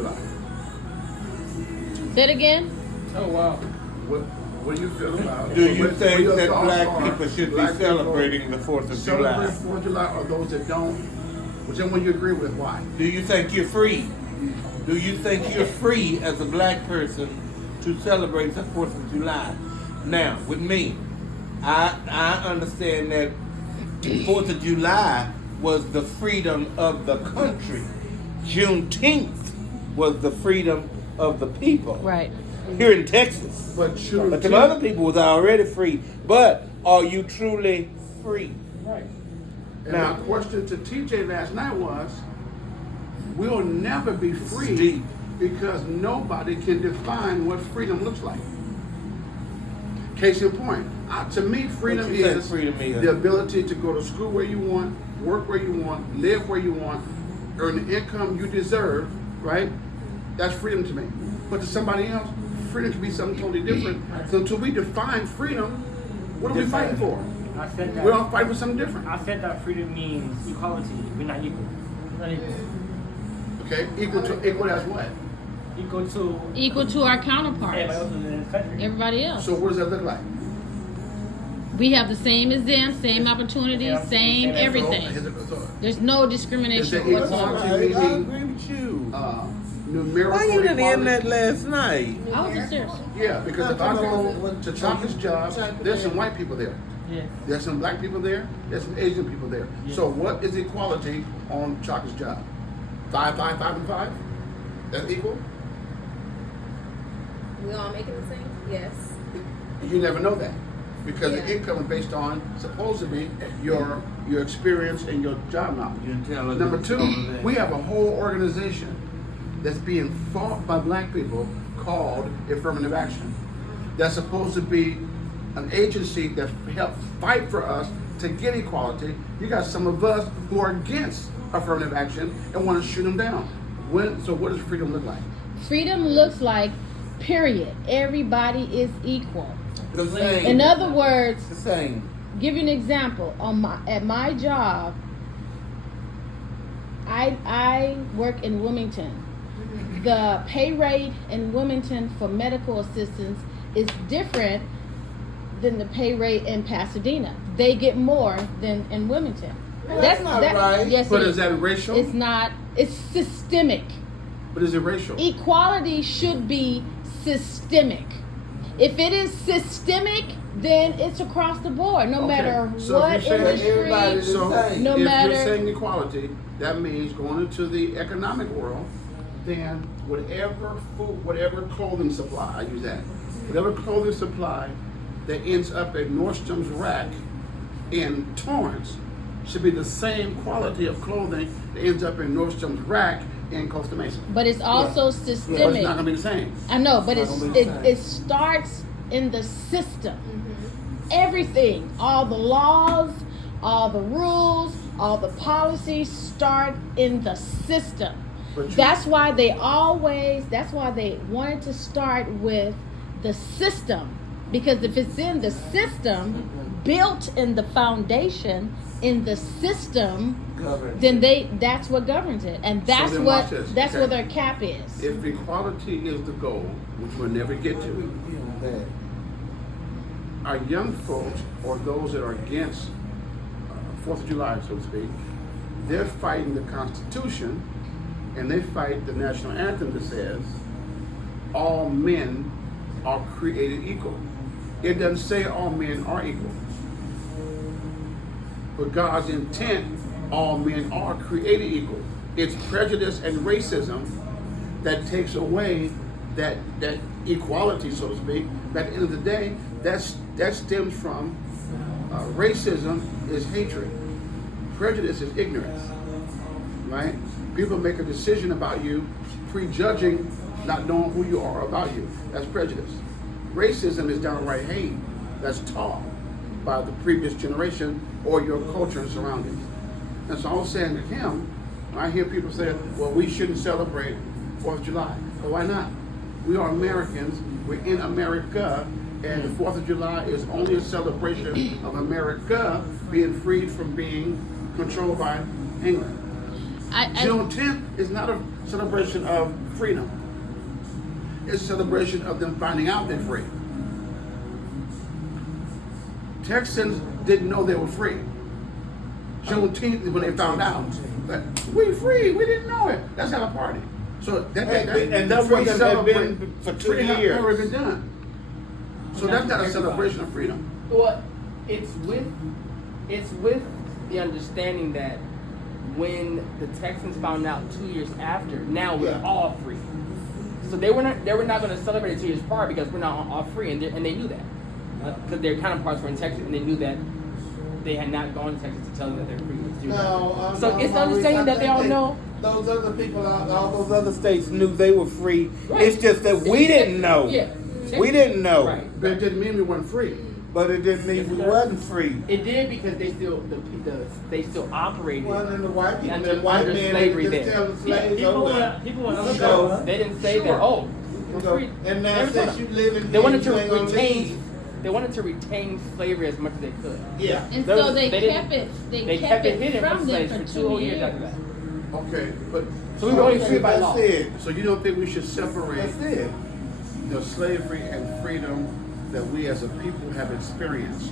July? Say it again. Oh, wow. What do you feel about? Do you think what your that thoughts black are? people should Black be people celebrating the 4th of July? Celebrate 4th of July, or those that don't? Whichever one you agree with, why? Do you think you're free? Do you think you're free as a black person to celebrate the 4th of July? Now, with me, I understand that 4th of July was the freedom of the country. Juneteenth was the freedom of the people. Right. Here in Texas. But the other people was already free. But are you truly free? Right. And Now, my question to TJ last night was, we'll never be free deep. because nobody can define what freedom looks like. Case in point, to me, freedom What you think is freedom is? the ability to go to school where you want, work where you want, live where you want, earn the income you deserve, right? That's freedom to me. But to somebody else, freedom can be something totally different. So until we define freedom, what are we fighting for? I said that. We're all fighting for something different. I said that freedom means equality. We're not equal. We're not equal. Okay, equal as what? Equal to Our everybody counterparts. else in this country. Everybody else. So what does that look like? We have the same as them, same opportunities, Yeah, same same everything. So, There's no is discrimination there whatsoever. equality I meaning agree with you. numerical Why you didn't end equality? that last night? I was just serious. Yeah, because if I go to Chaka's job, there's some white people there. Yeah. There's some black people there. There's some Asian people there. Yeah. So what is equality on Chaka's job? 5, 5, 5, and 5? That's equal? We all making the same? Yes. You never know that. Because Yeah. the income is based on, supposedly, your experience and your job knowledge. Your intelligence, Number all two, of that. we have a whole organization that's being fought by black people called Affirmative Action. That's supposed to be an agency that helps fight for us to get equality. You got some of us who are against affirmative action and want to shoot them down. So what does freedom look like? Freedom looks like, period. Everybody is equal. The same. In other words, the same. give you an example. At my job, I work in Wilmington. The pay rate in Wilmington for medical assistance is different than the pay rate in Pasadena. They get more than in Wilmington. Well, that's not right. Yes, But it is that racial? It's not. It's systemic. But is it racial? Equality should be systemic. If it is systemic, then it's across the board, no Okay. matter So if what you're saying everybody's industry. the So same. No if matter- you're saying equality, that means going into the economic world, then whatever food, whatever clothing supply, I use that, whatever clothing supply that ends up at Nordstrom's rack in Torrance should be the same quality of clothing that ends up in Nordstrom's rack in Costa Mesa. But it's also But it's systemic. not gonna be the same. I know, but It's not gonna be the same. it starts in the system. Everything, all the laws, all the rules, all the policies start in the system. But you- That's why they wanted to start with the system. Because if it's in the system, built in the foundation, in the system, Governed. then that's what governs it. And that's then what watch this, that's okay? where their cap is. If equality is the goal, which we'll never get to, our young folks or those that are against 4th of July, so to speak, they're fighting the Constitution and they fight the national anthem that says all men are created equal. It doesn't say all men are equal. But God's intent, all men are created equal. It's prejudice and racism that takes away that equality, so to speak. But at the end of the day, that stems from racism is hatred. Prejudice is ignorance, right? People make a decision about you, prejudging, not knowing who you are about you. That's prejudice. Racism is downright hate that's taught by the previous generation or your culture and surroundings. And so I was saying to him, I hear people say, well, we shouldn't celebrate 4th of July. Well, why not? We are Americans, we're in America, and the 4th of July is only a celebration of America being freed from being controlled by England. Juneteenth is not a celebration of freedom. It's a celebration of them finding out they're free. Texans didn't know they were free. Juneteenth is when they found out. Like, we free, we didn't know it. That's not a party. So And the that's what freedom had been for 2 freedom years. had already been done. So that's not a celebration of freedom. Well, it's with the understanding that when the Texans found out 2 years after, now we're Yeah. all free. So they were not going to celebrate it 2 years prior because we're not all free, and they knew that because their counterparts were in Texas, and they knew that they had not gone to Texas to tell them that they're free. So it's understanding that they all know. Those other people, all those other states knew they were free. Right. It's just that we didn't know. Yeah. We didn't know. Right. But it didn't mean we weren't free. But it didn't mean we wasn't free. It did because they still operated. Well, and the white people, Under- the white under men, slavery they just there. tell the slaves, People oh, want So- They didn't say Sure. that. Oh, we're So, free. and now Every since time. you live in They wanted here, to you ain't gonna retain. leave. They wanted to retain slavery as much as they could. Yeah. And They- so they they didn't- kept it. They kept it hidden from from them slaves for for 2 whole years after that. Okay, but So we were only free by That's law. it. so you don't think we should separate That's it. the slavery and freedom that we as a people have experienced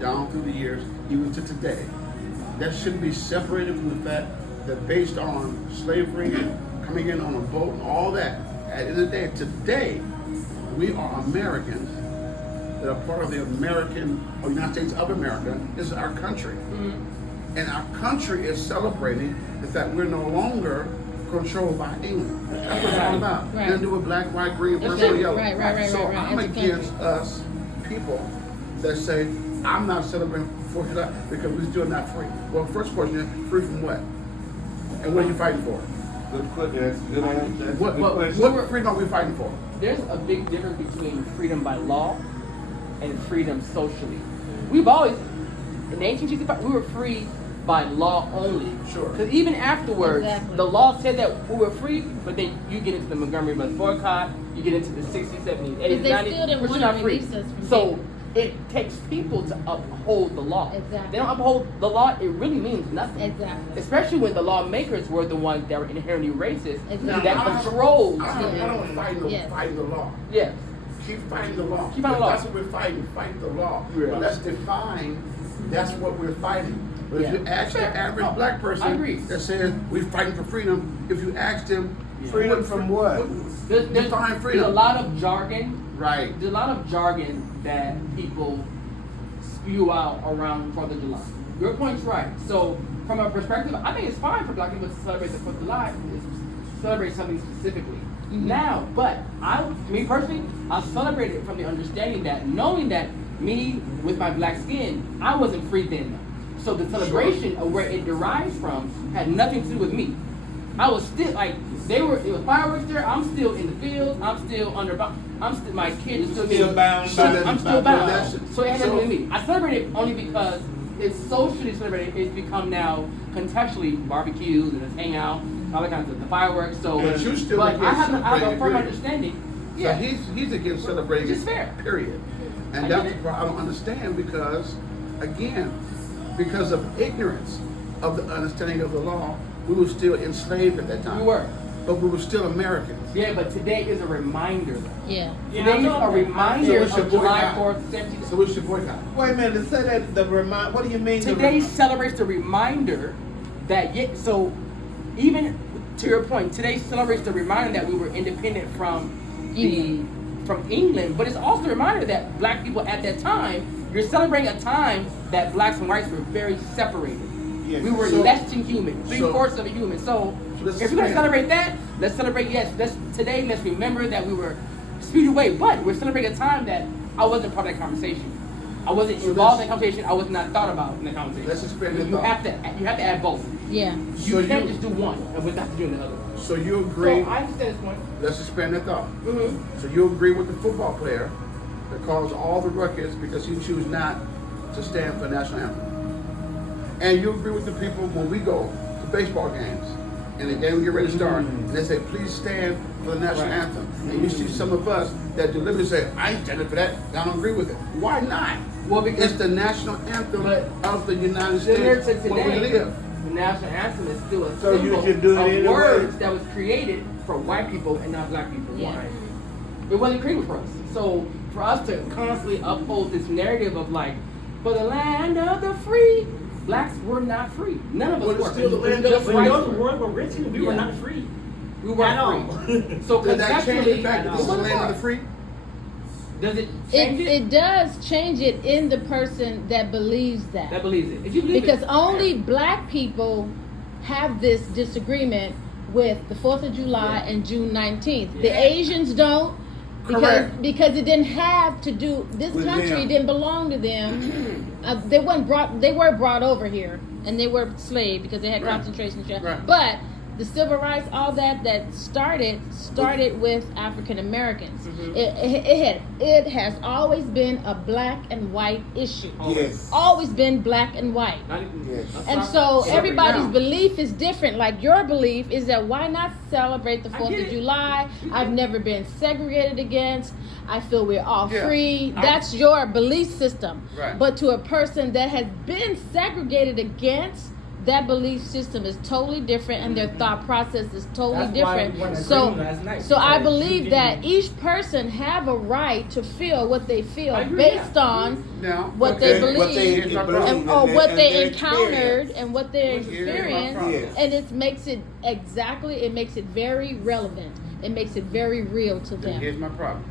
down through the years, even to today? That shouldn't be separated from the fact that based on slavery and coming in on a boat and all that, at the end of the day, today, we are Americans that are part of the American, or United States of America. This is our country. And our country is celebrating the fact we're no longer controlled by England. That's what it's all about. Right. Nothing to do with black, white, green, That's purple, it. yellow. Right, So right. I'm As a against us people that say, I'm not celebrating 4th of July because we're still not free. Well, first question is, free from what? And what are you fighting for? Good question. That's a good answer. That's a What, good what, question. what freedom are we fighting for? There's a big difference between freedom by law and freedom socially. We've always, in 1865, we were free by law only. Sure. Because even afterwards, Exactly. the law said that we were free, but then you get into the Montgomery bus boycott, you get into the 60s, 70s, 80s, they 90s, still didn't we're wanna not free. release us from So it takes people to uphold the law. Exactly. They don't uphold the law, it really means nothing. Exactly. Especially when the lawmakers were the ones that were inherently racist, Exactly. that controlled. I don't fight Yes. fighting the law. Yes. Keep fighting the law. Keep fighting the law. That's what we're fighting. Fight the law. Yeah. But let's define that's what we're fighting. But if you Yeah. ask the average Oh, black person I agree. that says we're fighting for freedom, if you ask them Freedom from what? There's define there's freedom. a lot of jargon. Right. There's a lot of jargon that people spew out around 4th of July. Your point's right. So, from a perspective, I think it's fine for black people to celebrate the 4th of July, celebrate something specifically. Now, but me personally, I celebrate it from the understanding that, knowing that me with my black skin, I wasn't free then. So the celebration of where it derives from had nothing to do with me. I was still like it was fireworks there. I'm still in the fields. I'm still my kids are still bound. I'm still bound. That's- So it had nothing so- to do with me. I celebrate it only because it's socially celebrated. It's become now contextually barbecues and it's hangout, all that kind of stuff. The fireworks. So, But you still but I against have a celebrating, firm period. understanding. So Yeah. he's against celebrating Which is it, fair. period. And I that's get it. the part I don't understand because, again, because of ignorance of the understanding of the law, we were still enslaved at that time. We were. But we were still Americans. Yeah, but today is a reminder. Yeah. Today is a reminder So we of should July boycott. 4th, 17th. So we should boycott. Wait a minute. To say that what do you mean? Today celebrates the reminder that so even to your point, today celebrates the reminder that we were independent from England, but it's also a reminder that black people at that time, you're celebrating a time that blacks and whites were very separated. Yes. We were So- less than human, so- 3/4 of a human. So let's if we're gonna expand. celebrate that, let's celebrate today. Let's remember that we were speed away, but we're celebrating a time that I wasn't part of that conversation. I wasn't So involved in let's- that conversation. I was not thought about in the conversation. Let's expand the You thought. have to add both. Yeah. You can't just do one and without doing the other. So you agree? So I understand this point. Let's expand that thought. Mm-hmm. So you agree with the football player that caused all the ruckus because he chose not to stand for the national anthem. And you agree with the people when we go to baseball games and the game get ready to start, and they say, please stand for the national Right. anthem. And you see some of us that deliberately say, I ain't standing for that, I don't agree with it. Why not? Well, because It's the national anthem But of the United similar States to where we today, live. the national anthem is still a So you symbol should do it of anyway. words that was created for white people and not black people. Yeah. Right. It wasn't created for us. So for us to constantly uphold this narrative of like, for the land of the free, blacks were not free. None of us But it's were. still the land of Just the When free. whites those were. words were written, we were Yeah. not free. We weren't At all. free. So Does that change the conceptually, fact that this is the land of the free? Does it change it? It does change it in the person that believes that. That believes it. If you believe Because it, only black people have this disagreement with the 4th of July Yeah. and June 19th. The Yeah. Asians don't, Correct. because it didn't have to do, this With country them. didn't belong to them. They were brought over here and they were slave because they had Right. concentration camps. Right. But the civil rights, all that started with African Americans. Mhm. It has always been a black and white issue. Yes. Always been black and white. not even, Yes. that's And not- so Separate everybody's now. belief is different. Like your belief is that why not celebrate the I 4th get of it. July? I've never been segregated against. I feel we're all Yeah. free. I- That's your belief system. Right. But to a person that has been segregated against, that belief system is totally different and their thought process is totally That's why different. we went to So Green last night, so I because you believe didn't- that each person have a right to feel what they feel I agree, based yeah. on Now, what Okay, they believe what they believe and, or and what their they experience. encountered and what they Here's my experienced, problem. Yes. and it makes it very relevant. It makes it very real to And them. here's my problem.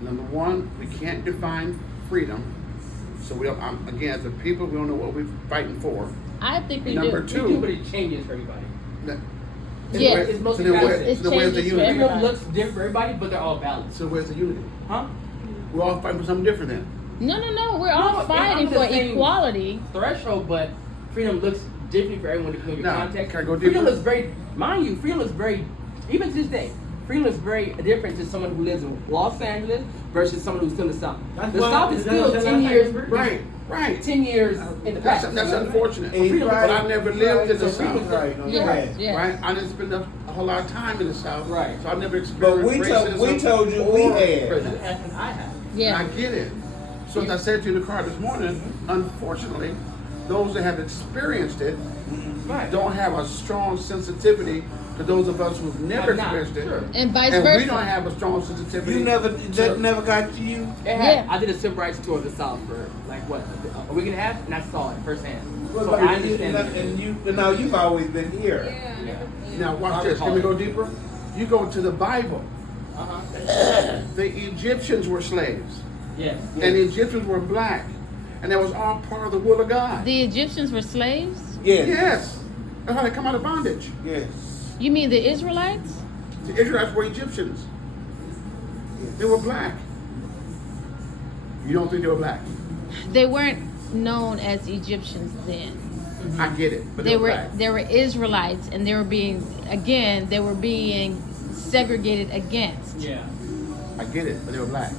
Number one, we can't define freedom. So we don't, again, as a people, we don't know what we're fighting for. I think we Number do. two. We do, but it changes for everybody. That- Yes. It's So mostly then, balance. so then where's the It changes for unity? everybody. Freedom looks different for everybody, but they're all balanced. So where's the unity? Huh? We're all fighting for something different then. No. We're No, all it's fighting under the for same equality. Threshold, but freedom looks different for everyone depending on your Now, context. can I go Freedom deeper? looks very, mind you, freedom looks very, even to this day, freedom looks very different to someone who lives in Los Angeles versus someone who's still in the South. That's The why- South is that's still what I 10 said years, last Right. 10 years in the That's, past. that's unfortunate. And he's But right. I've never lived in the So freedom's South. right on Yes, that. yes. Right? I didn't spend a whole lot of time in the South. Right. So I've never But experienced we told you we or had. prejudice. And I have. Yeah. And I get it. So as I said to you in the car this morning, unfortunately, those that have experienced it Right. don't have a strong sensitivity to those of us who've never Have not, experienced it. sure. And vice And versa. we don't have a strong sensitivity. You never, to- that never got to you? It had, Yeah. I did a civil rights tour of the South for like what, a week and a half, and I saw it firsthand. Well, So but I you- understand. and now you've always been here. Yeah, never. Now watch I this. Can recall we it. go deeper? You go to the Bible. Uh-huh. The Egyptians were slaves, Yes. and the Egyptians were black, and that was all part of the will of God. The Egyptians were slaves? Yes. Yes, that's how they come out of bondage. Yes. You mean the Israelites? The Israelites were Egyptians. They were black. You don't think they were black? They weren't known as Egyptians then. I get it, but they were black. They were Israelites and they were being segregated against. Yeah. I get it, but they were black.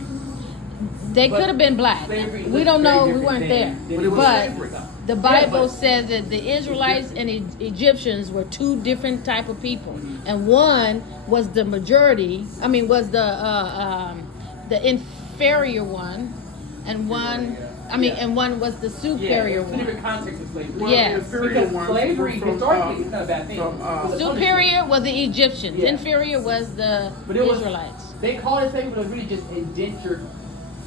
They But could have been black. slavery We looks don't know. very We weren't there. different than But it was But slavery. the Bible but- says that the Israelites and Egyptians were two different type of people, and one was the majority. I mean, was the inferior one, and one. I mean, Yeah. and one was the Yeah, superior there's two one. different contexts of slavery. Well, Yes. the inferior Because ones slavery, were from, historically, is not a bad thing. from, It was a Superior was the Egyptians. Yeah. Inferior was the But it was- Israelites. They called it slavery, but it was really just indentured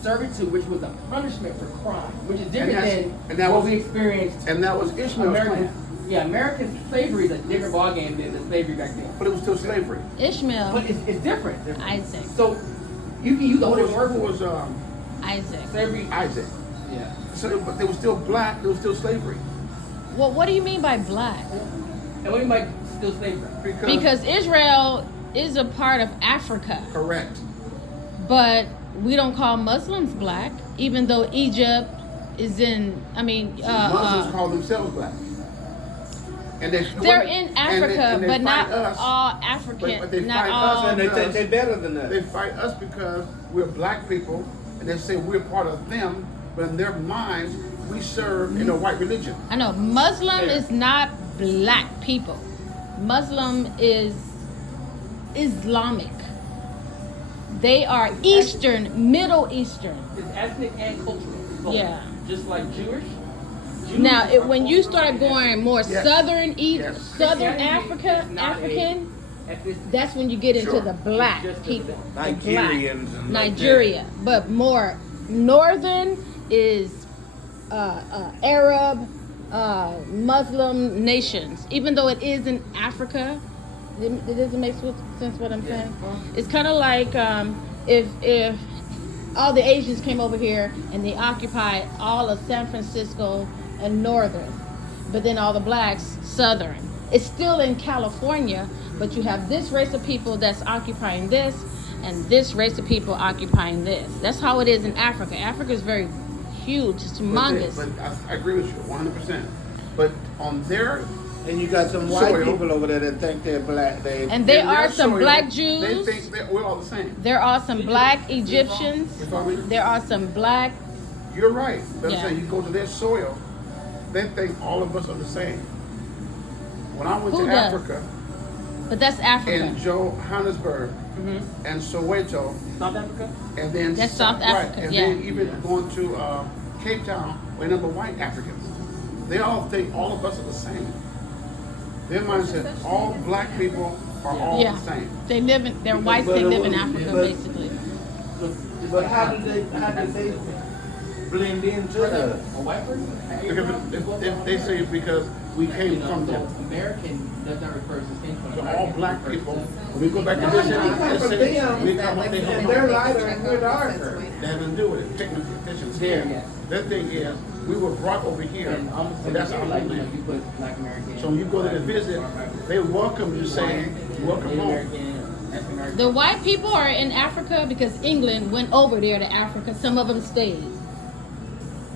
servitude, which was a punishment for crime, which is different that's- than and that what was- we experienced. And that was Ishmael's American, claim, yeah, American slavery is a different ballgame than the slavery back then. but it was still slavery. Ishmael, But it's different. Isaac, So you can use the Who whole was, different who word was Isaac. for slavery. Isaac? Yeah. So, but they were still black. There was still slavery Well, what do you mean by black? And we might still slavery. Because Israel is a part of Africa, correct. but we don't call Muslims black, even though Egypt is in. I mean, Muslims call themselves black, and they're in Africa, and they but not fight us. all African. But they not fight all. us And they think they're better than They us. fight us because we're black people, and they say we're part of them, but in their minds, we serve in a white religion. I know Muslim is not black people. Muslim is Islamic. They are Eastern, Middle Eastern. It's ethnic and cultural. Both. Yeah. Just like Jewish, Now, when you start going more Yes. southern, Yes. southern Christianity Africa, is not African, ethnicity. that's when you get into Sure. the black It's just the people, the Nigerians black, and like Nigeria. But more northern is Arab, Muslim nations. Even though it is in Africa, it doesn't make sense what I'm saying. It's kind of like if all the Asians came over here and they occupied all of San Francisco and northern, but then all the blacks southern. It's still in California, but you have this race of people that's occupying this, and this race of people occupying this. That's how it is in Africa. Africa is very huge, it's humongous. But I agree with you 100%. But on their And you got some white Soil. people over there that think they're black. And there in are their some soil, black They Jews. think that we're all the same. There are some black Egyptians. You follow me? There are some black. You're right. But Yeah. I'm saying you go to their soil, they think all of us are the same. When I went Who to does? Africa, But that's Africa. in Johannesburg and Soweto, South Africa? and then That's South Africa, and yeah. then even going to Cape Town, where number white Africans, they all think all of us are the same. Their mindset, all black people are all Yeah. the same. They live in. They're whites. but They it live in was- Africa, but- basically. But how did they blend into For us? a white person? Because they say because we came from them. American does not refer to things from So American. all black It refers people, to- when we go back to No, this, we come they from say them. we come up, they And don't they're know. lighter and we're darker. That has nothing to do with it. Pigmentation's There, here. yes. Their thing is, we were brought over here, And almost and that's our like, you know, homeland. you put Black American. So when you go there to visit, they welcome you saying, welcome Native home. American, African American. The white people are in Africa because England went over there to Africa. Some of them stayed,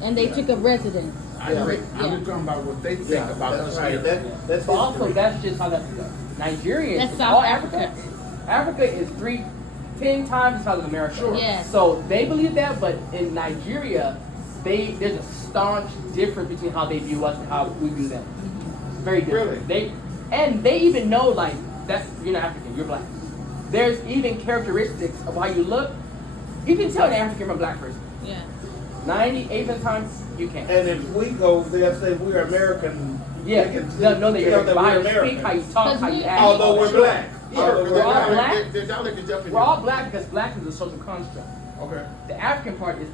and they took up residence. I agree. Yeah. I'm just talking about what they think Yeah, about that's us right. here. That's But also, history. that's just South Africa. Nigeria That's is South all Africa. Africa is 10 times the size of America. Sure. Yes. So they believe that, but in Nigeria, there's a staunch difference between how they view us and how we view them. Very different. Really? They even know like that you're not African, you're black. There's even characteristics of how you look. You can tell an African from a black person. Yeah. 98% of the time, you can't. And if we go, they'll say we're American. Yeah, They can they'll know that tell you're that how we're you speak, American. how you talk, Because how you we- act. Although we're Sure. black. Sure, Although because we're all their black. dialect- their dialect is definitely We're all different. black because black is a social construct. Okay. The African part is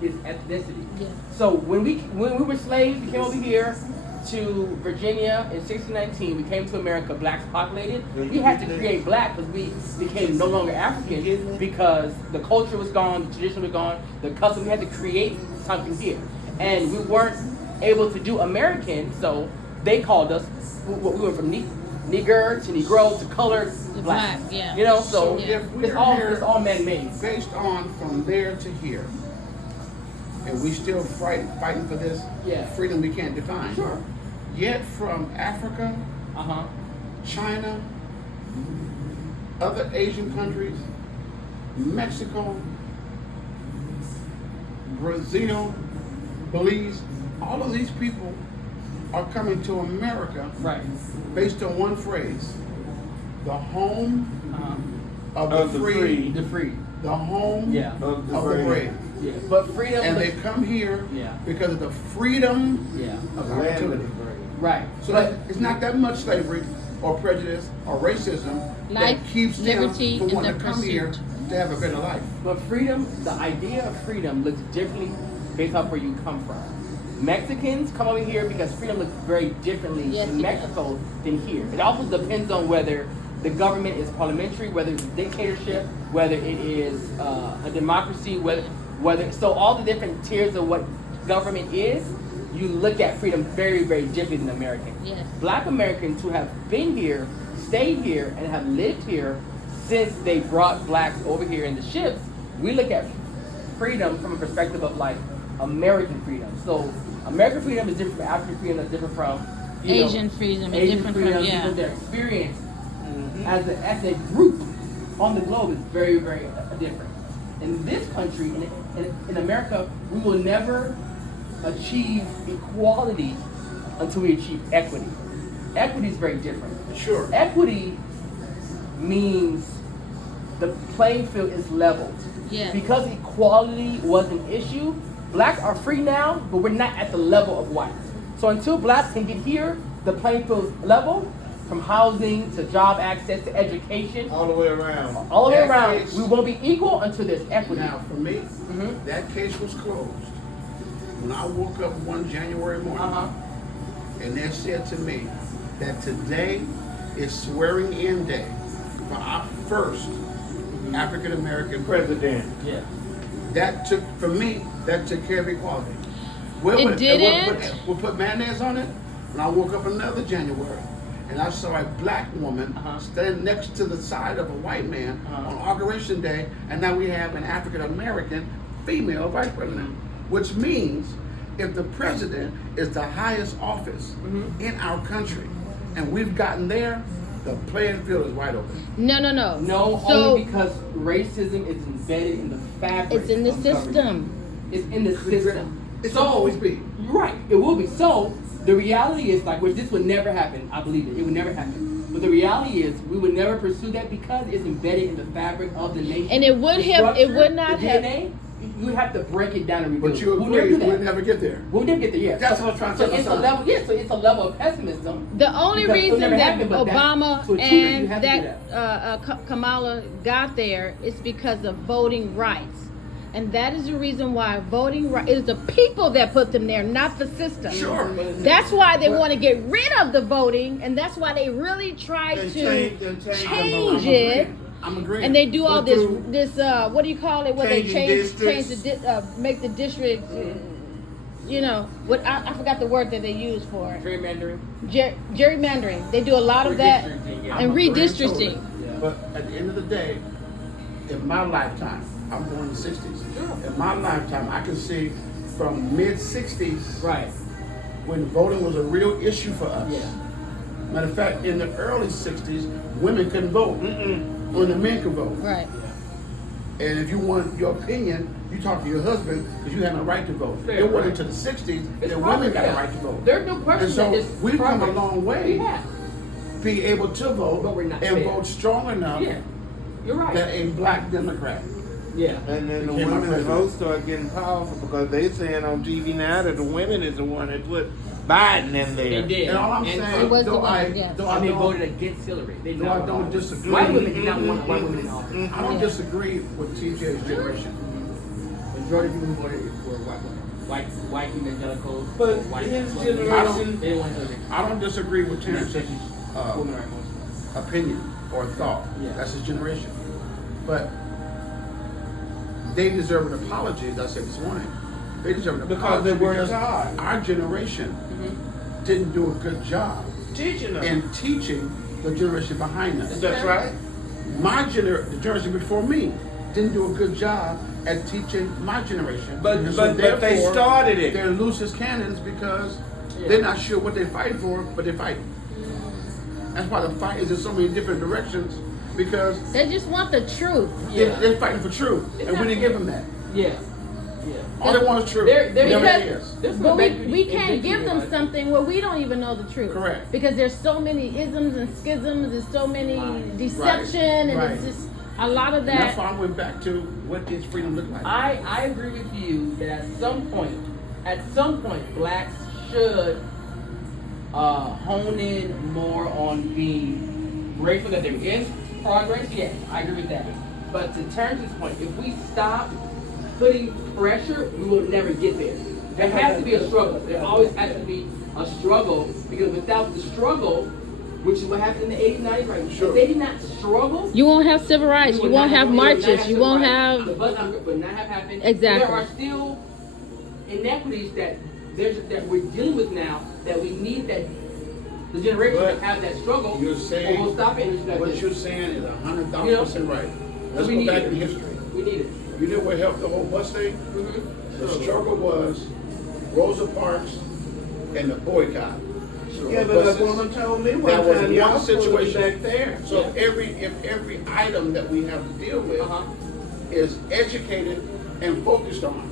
is ethnicity. Yeah. So when we were slaves, we came over here to Virginia in 1619. We came to America, blacks populated. We had to create black because we became no longer African because the culture was gone, the tradition was gone, the custom. We had to create something here, and we weren't able to do American. So they called us. We went from Negro to Negro to colored black. Black, yeah. You know, So so if we're here it's all man-made. based on from there to here, and we still fighting for this Yeah. freedom we can't define. Sure. Yet from Africa, Uh-huh. China, other Asian countries, Mexico, Brazil, Belize, all of these people are coming to America Right. based on one phrase: the home Uh-huh. of the free, The free. the home Yeah. Of the of the brave. brave. Yeah. But freedom. And they looks- come here Yeah. because of the freedom Yeah. of Land of opportunity. the brave. Right. So but it's not that much slavery or prejudice or racism Life, that keeps liberty, them from and wanting the to come here pursuit. to have a better life. but freedom, the idea of freedom looks differently based off where you come from. Mexicans come over here because freedom looks very differently Yes, in it Mexico than here. It also depends on whether the government is parliamentary, whether it's a dictatorship, whether it is a democracy, whether so all the different tiers of what government is, you look at freedom very, very differently than Americans. Yes. Black Americans who have been here, stayed here, and have lived here since they brought blacks over here in the ships, we look at freedom from a perspective of like American freedom. So American freedom is different from African freedom, that's different from Asian freedom is Asian different freedom, from yeah. because their experience as a group on the globe is very, very different. In this country, in America, we will never achieve equality until we achieve equity. Equity is very different. Sure. Equity means the playing field is leveled. Yes. Because equality was an issue, blacks are free now, but we're not at the level of whites. So until blacks can get here, the playing field is level, from housing to job access to education, All the way around. all the way That around. case- We won't be equal until there's equity. Now, for me, Mhm. that case was closed when I woke up one January morning, Uh-huh. and they said to me that today is swearing in day for our first African American president. President. Yeah. That took, for me, that took care of equality. It didn't? We'll put mayonnaise on it. And I woke up another January, and I saw a black woman Uh-huh. stand next to the side of a white man Uh-huh. on Inauguration Day, and now we have an African American female vice president, which means if the president is the highest office in our country, and we've gotten there, the playing field is wide open. No. No, So only because racism is embedded in the fabric. it's in the of government. system. It's in the system. It's always be. You're right. It will be. So the reality is, like, which this would never happen. I believe it. It would never happen. But the reality is, we would never pursue that because it's embedded in the fabric of the nation. And it would The have- it structure, would not the have- DNA, you have to break it down and rebuild. But you We'll never agree do we'll that. never get there. We'll never get there. Yeah. That's what I'm trying to So tell it's my a son. level. Yeah. So it's a level of pessimism. The only Because it'll reason never that happen, but that's- Obama to achieve it, you and have to do Kamala got there is because of voting rights. And that is the reason why voting rights is the people that put them there, not the system. Sure. That's why they want to get rid of the voting, and that's why they really try And to change change it. I'm agreeing. And they do all But this, through what do you call it? Where they changing change districts. make the district, what I forgot the word that they use for it. Gerrymandering. Gerrymandering. They do a lot of that, Redistricting, yeah. and I'm agreeing redistricting. totally. But at the end of the day, in my lifetime, I'm born in the 60s. Sure. In my lifetime, I can see from mid 60s Right. when voting was a real issue for us. Yeah. Matter of fact, in the early 60s, women couldn't vote. Only the men could vote. Right. And if you want your opinion, you talk to your husband because you had no right to vote. Fair, It wasn't right. until the 60s It's that progress, women got yeah. a right to vote. There's no question And so that there's we've come a progress. long way. We have. Be able to vote But we're not and there. vote strong enough Yeah. You're right. that a black Democrat. Yeah. And then the Became our women's president. votes start getting powerful because they saying on TV now that the women is the one that put Biden in there. They did. And all I'm saying, It was the though one, I, yes. though And I they don't, voted against Hillary. They though I don't know. disagree. White women did not want white women in office. I don't Yeah. disagree with TJ's generation. Majority of people who voted were white women. White evangelicals. But white his women. generation- They didn't want Hillary. I don't disagree with Terrence's Women are emotional. opinion or thought. Yeah. That's his generation. But they deserve an apology, as I said this morning. They deserve an Because apology they worked because hard. our generation Mm-hmm. didn't do a good job Teaching them. in teaching the generation behind us. That's right. The generation before me didn't do a good job at teaching my generation. But- And but they therefore, started it. They're loose as cannons because Yeah. they're not sure what they're fighting for, but they're fighting. That's why the fight is in so many different directions because They just want the truth. they're fighting for truth, and we didn't give them that. Yeah. Yeah. All they want is truth. They're Never because- is. This But was we can't give them something where we don't even know the truth. Correct. Because there's so many isms and schisms and so many Right. deception and Right. it's just a lot of And that's that. why I went back to what does freedom look like? I agree with you that at some point, blacks should hone in more on being grateful that there is progress. Yes, I agree with that. But to turn to this point, if we stop putting pressure, we will never get there. There has to be a struggle. There always has to be a struggle because without the struggle, which is what happened in the 80s, 90s, right? Sure. If they did not struggle, You won't have civil rights. we You would won't not have we would not marches. You civil won't rights. The have. bus would not have happened. Exactly. There are still inequities that we're dealing with now that we need that the generation But to have that struggle. you're saying or we'll stop it and respect what it. you're saying is 100,000% right. Let's We go need back it. in history. We need it. You know what helped the whole bus thing? Mm-hmm. The struggle was Rosa Parks and the boycott. Yeah, of but buses. the woman told me one That was time, y'all one situation situation. back there. So if every item that we have to deal with Uh-huh. is educated and focused on,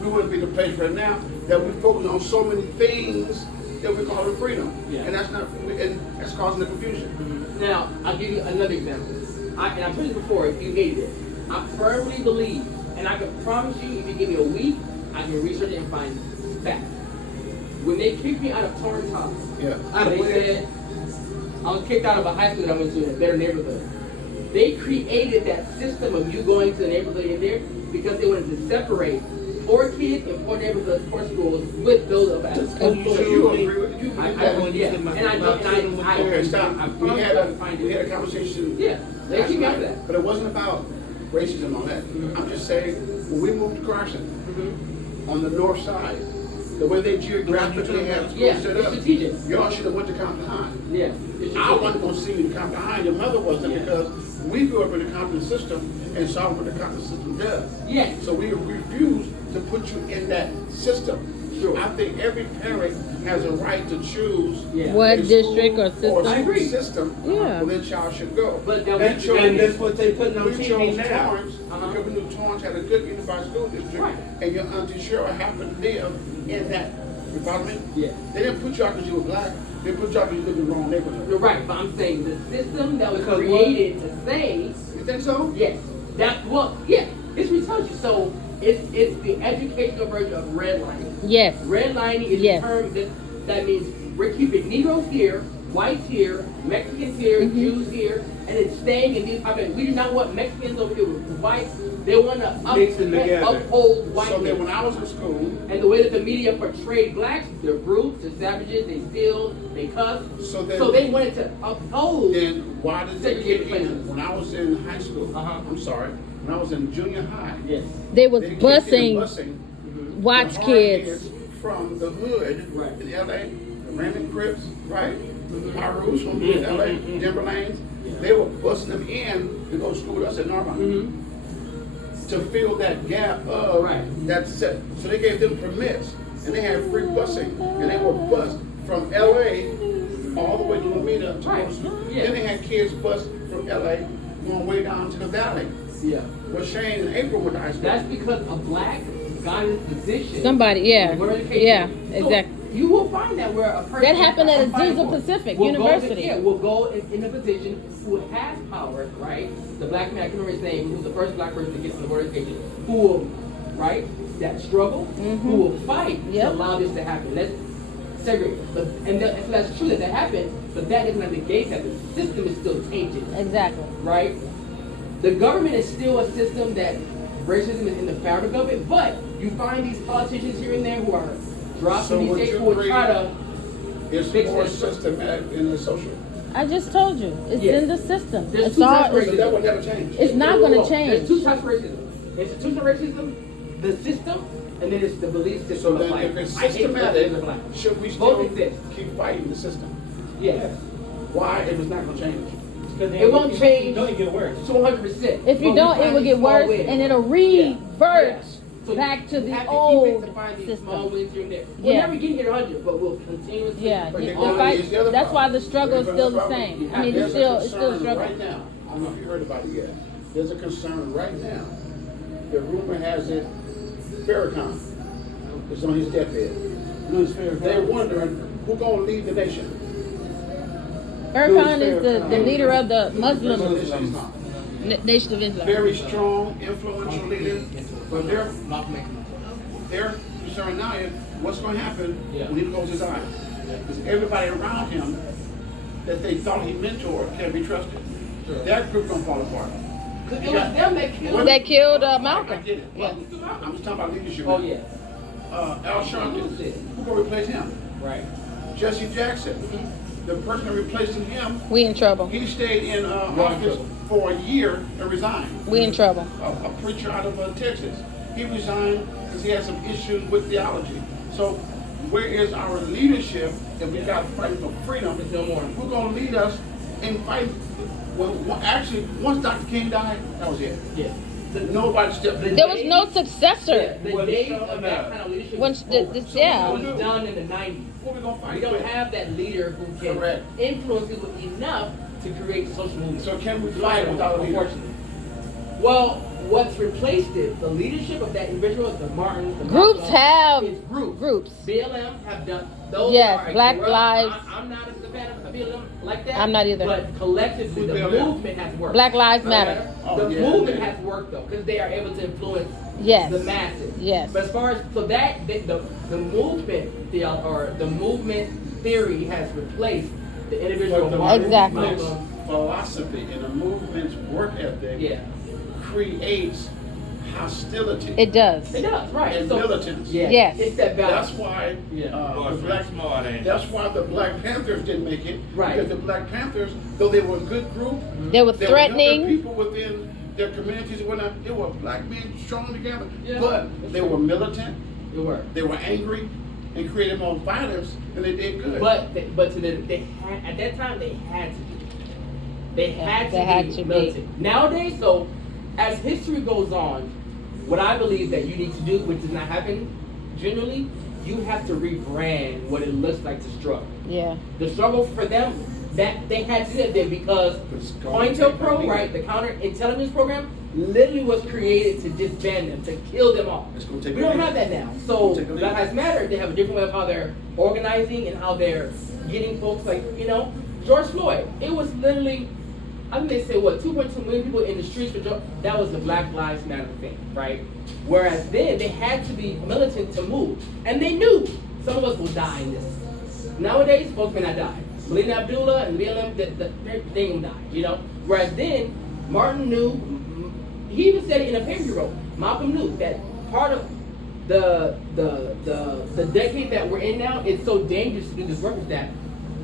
we wouldn't be the place right now that we focus on so many things that we call it freedom. Yeah. And that's causing the confusion. Now, I'll give you another example. And I've told you before, you hated it. I firmly believe, and I can promise you, if you give me a week, I can research it and find facts. when they kicked me out of Torrance House, Yeah. they said I was kicked out of a high school that I went to in a better neighborhood. They created that system of you going to the neighborhood in there because they wanted to separate poor kids in poor neighborhoods, poor schools with those of us. So you agree with you? Yeah, and I don't, Okay, stop. I We had a conversation. Yeah, they last keep me night, after that. but it wasn't about racism on that. I'm just saying, when we moved to Carson, on the north side, the way they geographically have schools Yeah, set it's up, strategic. y'all should have went to Compton High. Yeah, I wasn't going to see you in Compton High. Your mother wasn't Yeah. because we grew up in the Compton system and saw what the Compton system does. Yes. So we refused to put you in that system. Sure. I think every parent has a right to choose Yeah. What a district school or system? or a I school agree. system Yeah. where their child should go. But that we was- chose, And that's what they putting on we TV chose now. Torrance because we knew Torrance had a good unified school district, Right. and your auntie Cheryl happened to live in that. You follow me? Yeah. They didn't put you out because you were black. They put you out because you lived in the wrong neighborhood. You're right, but I'm saying the system that was Because created to say, You think so? yes, yeah, history tells you. So it's the educational version of redlining. Yes. Redlining is Yes. the term that means we're keeping Negroes here, whites here, Mexicans here, Jews here, and it's staying in these. I mean, we do not want Mexicans over here with whites. They want to Mix them together. uphold So then whiteness. when I was in school, And the way that the media portrayed blacks, they're brutes, they're savages, they steal, they cuss. So then- So they wanted to uphold. then why did they Segregated kick in? places. When I was in high school, Uh-huh. I'm sorry, when I was in junior high, Yes. They was they kicked in busing Mm-hmm. watch the hard kids. from the hood Right. in LA, the Raymond Crips, right? Mhm. Pyrus from LA, Denver Lanes. They were busting them in to go to school with us at Narbonne. Mm-hmm. To fill that gap of Right. that set. So they gave them permits and they had free busing and they were bused from LA all the way to Lomita to Right. go to school. Yeah. Then they had kids bused from LA going way down to the valley. Yeah. Where Shane and April went to high school. That's because a black got in position. Somebody, yeah. Where education- Yeah, So exactly. you will find that where a person That happened at I'm fighting Azusa for Pacific will University. Will go in a position who has power, right? The black man, I can remember his name, who was the first black person to get on the board of education, who will, right, that struggle, who will fight Yep. to allow this to happen. Let's segregate. But, so that's true that happened, but that doesn't negate that the system is still tainted. Exactly. Right? The government is still a system that racism is in the fabric of it, but you find these politicians here and there who are dropped So in these would states you who will agree try to It's fix more this. systematic in the social. I just told you. It's Yes. in the system. There's It's two all. types of It's, So that would never change. it's not going to There's change. two types of racism. Institutional racism, the system, and then it's the belief system So of then like, if it's I hate black systematic, and black. should we Both still exist. keep fighting the system? Yes. Why if it's not going to change? It won't change Don't get worse. 200%. If you don't, it will get worse, and it'll revert So back to you the have to old keep it to find these small system. wins here and there. We'll Yeah. never get here to 100, but we'll continuously. Yeah, But the you're going fight. against the other That's why problem. the struggle is There's still another the problem. same. I mean, There's it's still a concern struggle. right now. I don't know if you heard about it yet. There's a concern right now. The rumor has it, Farrakhan is on his deathbed. They're wondering who's going to lead the nation. Farrakhan is the leader of the Muslim Muslims. Nation of Islam. Very strong, influential leader, but they're concerned now is what's going to happen when he closes his eyes. Because everybody around him that they thought he mentored can't be trusted. That group going to fall apart. Because it was them that killed. That killed I Malcolm. get it. Yeah. I'm just talking about leadership. Oh yeah. Al Sharpton, who going to replace him? Right. Jesse Jackson, the person replacing him, We in trouble. he stayed in office for a year and resigned. We in trouble. A preacher out of Texas. He resigned because he had some issues with theology. So where is our leadership if we got fighting for freedom? There's no more. Who's going to lead us in fight? Well, actually, once Dr. King died, that was it. Yeah. Nobody stepped in. There was no successor. The days of that kind of leadership Once yeah. was done in the 90s. What we going to fight We don't with? have that leader who can Correct. influence people enough to create social movement. So can we fight without a leader? Unfortunately. Well, what's replaced it, the leadership of that individual, the Martin, the Groups Malcolm, have is groups. groups. BLM have done those. Yes, are Black corrupt. Lives. I'm not a fan of BLM like that. I'm not either. But collectively, the BLM? movement has worked. Black Lives Right? Matter. Oh, The yeah, movement yeah. has worked though, because they are able to influence Yes. the masses. Yes. But as far as the movement or the movement theory has replaced the individual. But the Martin, Exactly. movement's Malcolm. philosophy and the movement's work ethic Yeah. creates hostility. It does. It does, right? And So- militants. Yeah. Yes. It's that balance. That's why Yeah. the Black smart, ain't it? That's why the Black Panthers didn't make it. Right. Because the Black Panthers, though they were a good group, They were they threatening. were people within their communities and whatnot. They were black men strong together, Yeah. but they were militant. It worked. They were angry and created more violence than they did good. They had at that time they had to be. They had They to had be to be. militant. Nowadays, so as history goes on, what I believe that you need to do, which does not happen generally, you have to rebrand what it looks like to struggle. Yeah. The struggle for them, that they had to do that then because COINTELPRO, right, the counterintelligence program, literally was created to disband them, to kill them all. It's gonna take We a don't lead. have that now. So Take a lead. Black Lives Matter, they have a different way of how they're organizing and how they're getting folks like, George Floyd. It was literally, I think they say 2.2 million people in the streets for George. That was the Black Lives Matter thing, right? Whereas then they had to be militant to move. And they knew some of us will die in this. Nowadays, folks may not die. Melina Abdullah and BLM, they ain't gonna die, Whereas then, Martin knew, he even said it in a paper he wrote. Malcolm knew that part of the decade that we're in now, it's so dangerous to do this work with that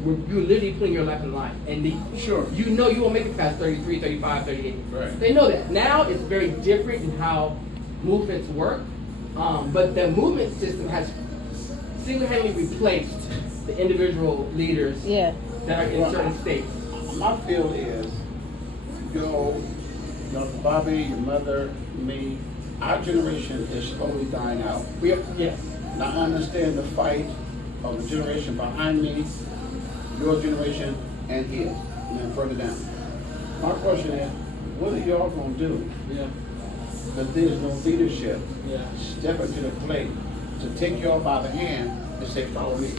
you're literally putting your life in line. And Sure. you won't make it past 33, 35, 38. Right. They know that. Now it's very different in how movements work. But the movement system has single-handedly replaced the individual leaders Yeah. that are in certain states. My feel is, Bobby, your mother, me, our generation is slowly dying out. Yes. And I understand the fight of the generation behind me, your generation, and his, and then further down. My question is, what are y'all gonna do? Yeah. Because there's no leadership. Yeah. Step up to the plate to take y'all by the hand and say, follow me.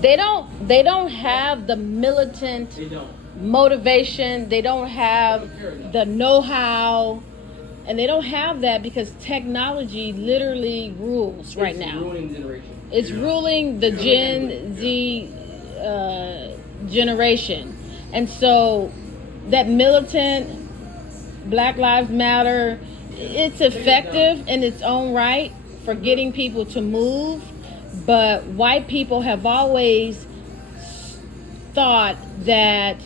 They don't have the militant They don't. motivation. They don't have the know-how. And they don't have that because technology literally rules right It's now. ruining the generation. It's ruling the Gen Z generation. And so that militant Black Lives Matter, it's effective in its own right for getting people to move, but white people have always thought that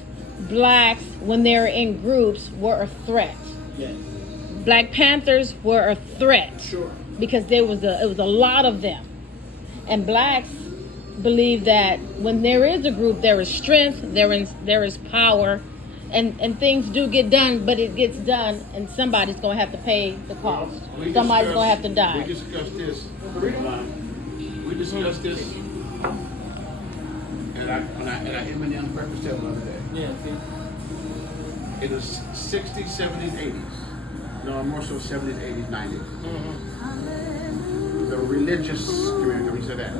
blacks, when they're in groups, were a threat. Yes. Black Panthers were a threat Sure. because it was a lot of them. And blacks believe that when there is a group, there is strength, there is power, and things do get done, but it gets done, and somebody's going to have to pay the cost. Somebody's going to have to die. We discussed this. We discussed this at our M&M breakfast table the other day. Yeah, see? In the 60s, 70s, 80s. No, more so 70s, 80s, 90s. The religious community, let me say that.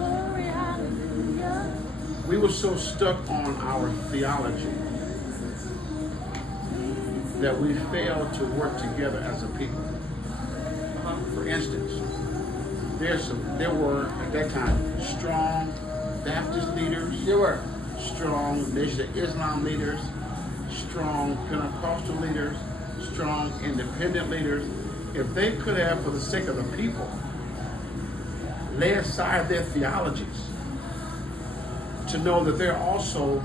We were so stuck on our theology that we failed to work together as a people. For instance, there were at that time strong Baptist leaders, There were. strong Nation of Islam leaders, strong Pentecostal leaders, strong independent leaders. If they could have, for the sake of the people, lay aside their theologies to know that they're also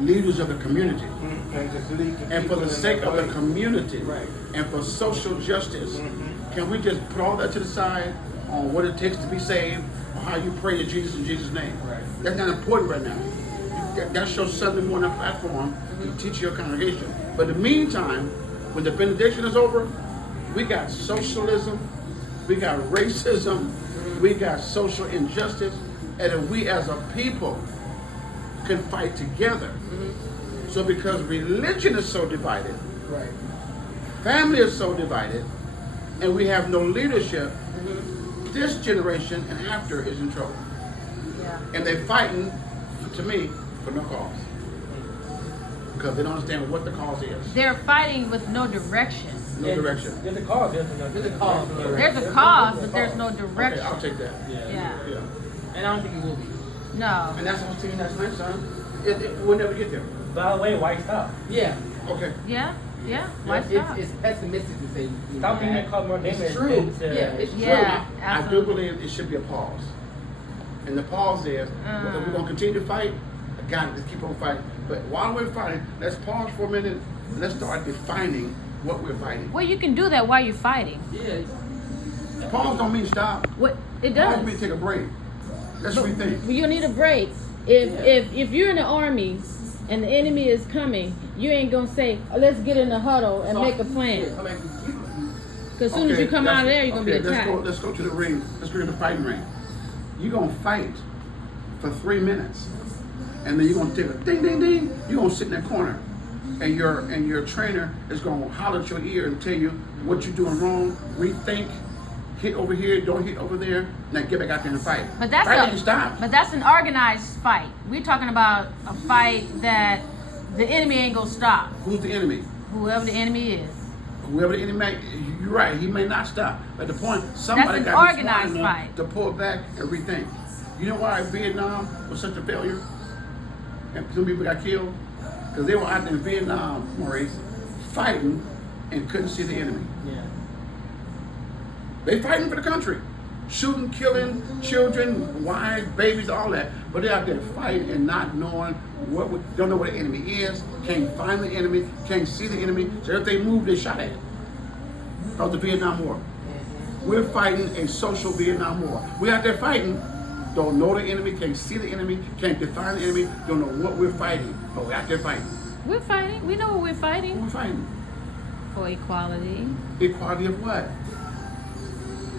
leaders of the community, And just lead the and for people the in sake that of the way. community, Right. and for social justice, can we just put all that to the side on what it takes to be saved, or how you pray to Jesus in Jesus' name? Right. That's not important right now. That's your Sunday morning platform to teach your congregation. But in the meantime, when the benediction is over, we got socialism, we got racism, we got social injustice, and if we as a people can fight together. So because religion is so divided, Right. family is so divided, and we have no leadership, this generation and after is in trouble. Yeah. And they're fighting, to me, for no cause. Because they don't understand what the cause is. They're fighting with no direction. No direction. There's a cause. There's a cause. There's a cause, but there's no Okay, direction. I'll take that. Yeah. Yeah. And I don't think it will be. No. And that's what I was saying last night, son. We'll never get there. By the way, why stop? Yeah. Okay. Yeah. Yeah. Why it's, stop? it's pessimistic to say. You know, Stop being that cause more It's damage. true. Yeah, it's true. Yeah. I do Absolutely. believe it should be a pause. And the pause is, if we're going to continue to fight, got it, let's keep on fighting. But while we're fighting, let's pause for a minute. Let's start defining what we're fighting. Well, you can do that while you're fighting. Yeah. Pause don't mean stop. What it Pause does. means take a break. Let's rethink. You need a break. If you're in the army and the enemy is coming, you ain't gonna say, oh, let's get in the huddle and make a Yeah, plan. come back and keep it. Because as soon as you come out of there, you're gonna be attacked. Let's go to the ring. Let's go to the fighting ring. You're gonna fight for 3 minutes, and then you're gonna take a ding, ding, ding. You're gonna sit in that corner, and your trainer is gonna holler at your ear and tell you what you're doing wrong. Rethink. Hit over here. Don't hit over there. Now get back out there and fight. But that's fight and stop. But that's an organized fight. We're talking about a fight that the enemy ain't gonna stop. Who's the enemy? Whoever the enemy is. Whoever the enemy, you're right. He may not stop. But the point, somebody an got to be smart organized enough fight. to pull back and rethink. You know why Vietnam was such a failure, and some people got killed? Because they were out there in Vietnam, Maurice, fighting and couldn't see the enemy. Yeah. They fighting for the country, shooting, killing children, wives, babies, all that. But they're out there fighting and not knowing don't know what the enemy is, can't find the enemy, can't see the enemy. So if they move, they shot at it. That was the Vietnam War. We're fighting a social Vietnam War. We're out there fighting, don't know the enemy, can't see the enemy, can't define the enemy, don't know what we're fighting, but we're out there fighting. We're fighting. We know what we're What fighting we're fighting? for. Equality. Equality of what?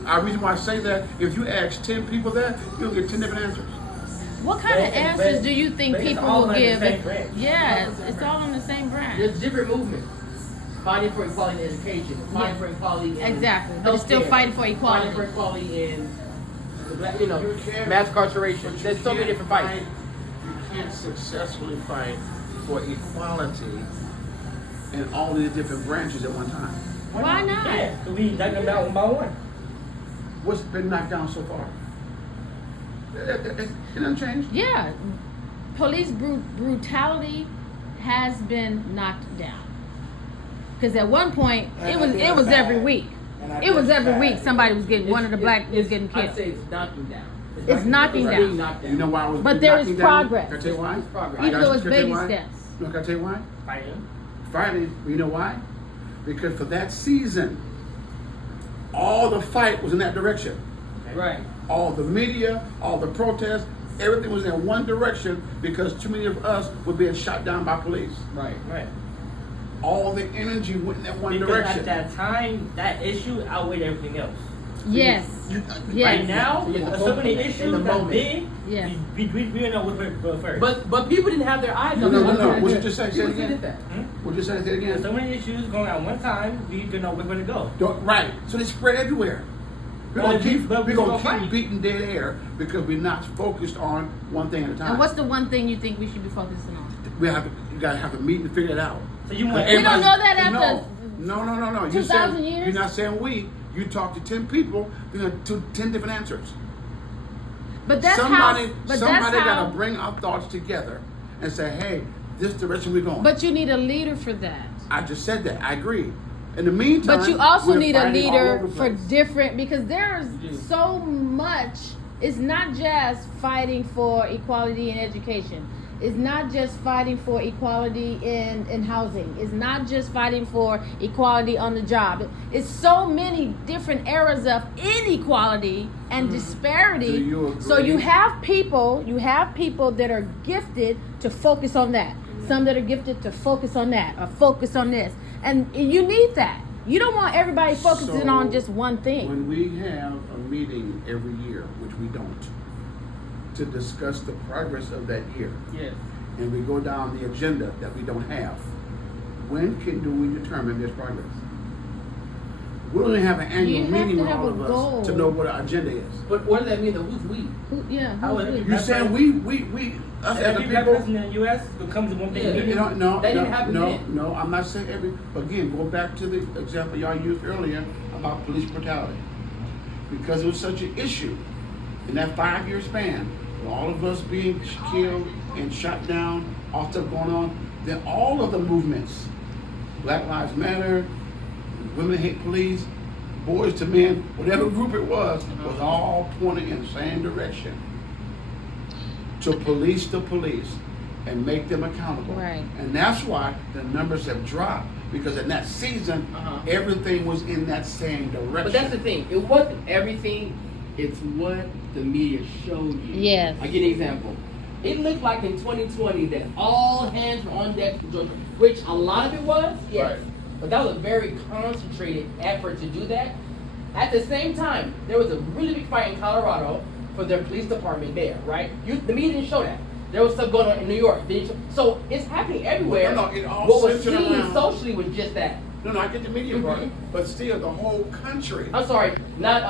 The reason why I say that, if you ask 10 people that, you'll get 10 different answers. What kind of answers do you think but it's people all will under the give? same branch. Yes, it's all on the same branch. There's different movements. Fighting for equality in education. Fighting for equality in Exactly, but it's still healthcare, fighting for equality. Fighting for equality in the black, You can't- mass incarceration. But you There's so many can't different fights. You can't successfully fight for equality in all these different branches at one time. Why not? Yeah, so we knock them out one by one. What's been knocked down so far? It hasn't changed. Yeah, police brutality has been knocked down. Because at one point it was every week. It was every week somebody was getting one of the black was getting I'd killed. say it's knocking down. It's knocking It's down. being knocked down. You know why I was But there is knocking down? progress. Can I tell you why? It's progress. Even though it's Can I tell you baby why? steps. No, can I tell you why? Fighting. Fighting. You know why? Because for that season, all the fight was in that direction. Right. All the media, all the protests, everything was in one direction because too many of us were being shot down by police. Right. Right. All the energy went in that one Because direction. at that time, that issue outweighed everything else. Yes. You- Yes. Right now, So you have to so many focus in issues the that's moment. big, Yeah. we don't know which way to go first. But people didn't have their eyes No, on no, it. no, no. People What you just say? Say it did again. that. What you say? Say it There's again. so many issues going on at one time, we don't know which way to go. Right. So they spread everywhere. We're But gonna if you- keep, but we're we gonna gonna keep fight. beating dead air because we're not focused on one thing at a time. And what's the one thing you think we should be focusing on? We have to, you gotta have a meeting to figure it out. So you want We don't know that after No. You 2,000 said, years? You're not saying we. You talk to 10 people, you're gonna to 10 different answers. But that's somebody how. somebody gotta bring our thoughts together and say, hey, this direction we're going. But you need a leader for that. I just said that. I agree. In the meantime, But you also we're need a fighting all leader over the for place. different, because there's You do. so much. It's not just fighting for equality in education. It's not just fighting for equality in housing. It's not just fighting for equality on the job. It's so many different eras of inequality and disparity. Do you So agree? you have people that are gifted to focus on that. Some that are gifted to focus on that or focus on this. And you need that. You don't want everybody focusing So, on just one thing. When we have a meeting every year, which we don't, to discuss the progress of that year, Yes. and we go down the agenda that we don't have, when do we determine there's progress? We don't even have an annual You have meeting to with have all a of us goal. to know what our agenda is. But what does that mean? Though? Who's we? Yeah. How would it be? You saying us as a Every black people? person in the U.S. becomes one big Yeah. meeting. No, That didn't happen no, then. no. I'm not saying every. Again, go back to the example y'all used earlier about police brutality, because it was such an issue in that 5-year span, with all of us being killed and shot down, all stuff going on. Then all of the movements, Black Lives Matter, Women Hate Police, Boys to Men, whatever group it was all pointing in the same direction to police the police and make them accountable. Right. And that's why the numbers have dropped, because in that season, everything was in that same direction. But that's the thing. It wasn't everything. It's what the media showed you. Yes. I give you an example. It looked like in 2020 that all hands were on deck for Georgia, which a lot of it was, yes. Right. But that was a very concentrated effort to do that. At the same time, there was a really big fight in Colorado for their police department there, right? The media didn't show that. There was stuff going on in New York. So it's happening everywhere. No, it all what was centered seen around- socially was just that. No, I get the media part, but still the whole country. I'm sorry, not